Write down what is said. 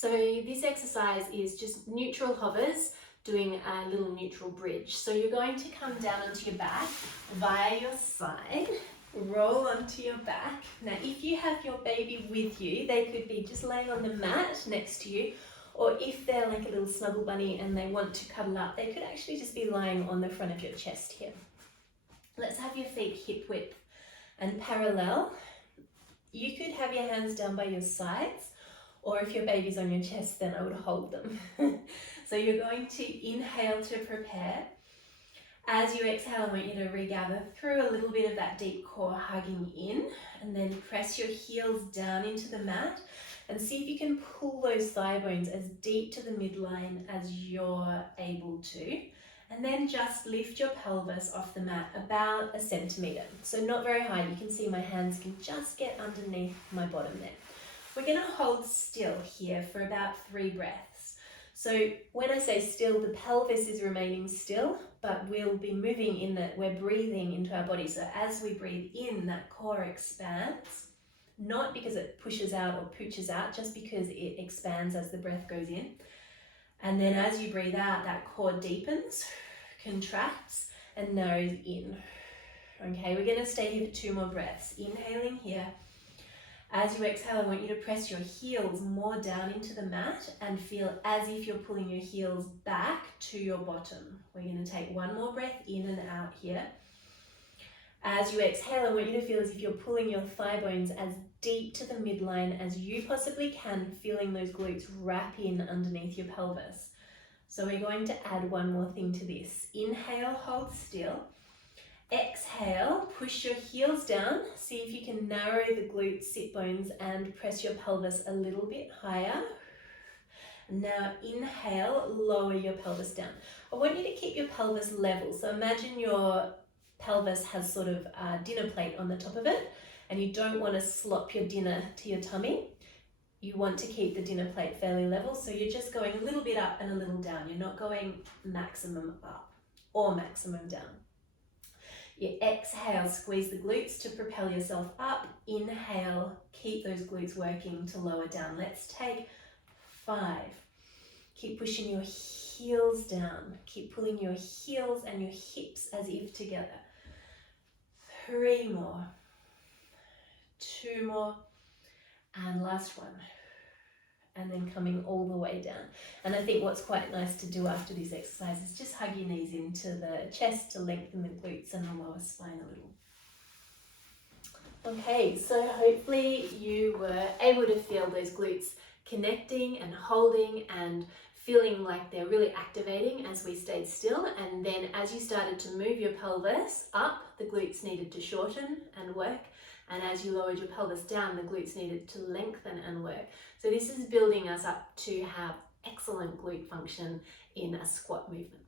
So this exercise is just neutral hovers, doing a little neutral bridge. So you're going to come down onto your back via your side, roll onto your back. Now if you have your baby with you, they could be just laying on the mat next to you, or if they're like a little snuggle bunny and they want to cuddle up, they could actually just be lying on the front of your chest here. Let's have your feet hip width and parallel. You could have your hands down by your sides, or if your baby's on your chest, then I would hold them. So you're going to inhale to prepare. As you exhale, I want you to regather through a little bit of that deep core hugging in, and then press your heels down into the mat and see if you can pull those thigh bones as deep to the midline as you're able to. And then just lift your pelvis off the mat about 1 centimetre. So not very high, you can see my hands can just get underneath my bottom there. We're going to hold still here for about 3 breaths. So when I say still, the pelvis is remaining still, but we'll be moving in that we're breathing into our body. So as we breathe in, that core expands, not because it pushes out or pooches out, just because it expands as the breath goes in. And then as you breathe out, that core deepens, contracts, and narrows in. Okay, we're going to stay here for 2 more breaths. Inhaling here. As you exhale, I want you to press your heels more down into the mat and feel as if you're pulling your heels back to your bottom. We're going to take 1 more breath in and out here. As you exhale, I want you to feel as if you're pulling your thigh bones as deep to the midline as you possibly can, feeling those glutes wrap in underneath your pelvis. So we're going to add 1 more thing to this. Inhale, hold still. Exhale, push your heels down. See if you can narrow the glute sit bones and press your pelvis a little bit higher. Now inhale, lower your pelvis down. I want you to keep your pelvis level. So imagine your pelvis has sort of a dinner plate on the top of it, and you don't want to slop your dinner to your tummy. You want to keep the dinner plate fairly level, so you're just going a little bit up and a little down. You're not going maximum up or maximum down. You exhale, squeeze the glutes to propel yourself up. Inhale, keep those glutes working to lower down. Let's take 5. Keep pushing your heels down. Keep pulling your heels and your hips as if together. 3 more. 2 more. And last one. And then coming all the way down. And I think what's quite nice to do after this exercise is just hug your knees into the chest to lengthen the glutes and the lower spine a little. Okay, so hopefully you were able to feel those glutes connecting and holding and feeling like they're really activating as we stayed still. And then as you started to move your pelvis up, the glutes needed to shorten and work. And as you lowered your pelvis down, the glutes needed to lengthen and work. So this is building us up to have excellent glute function in a squat movement.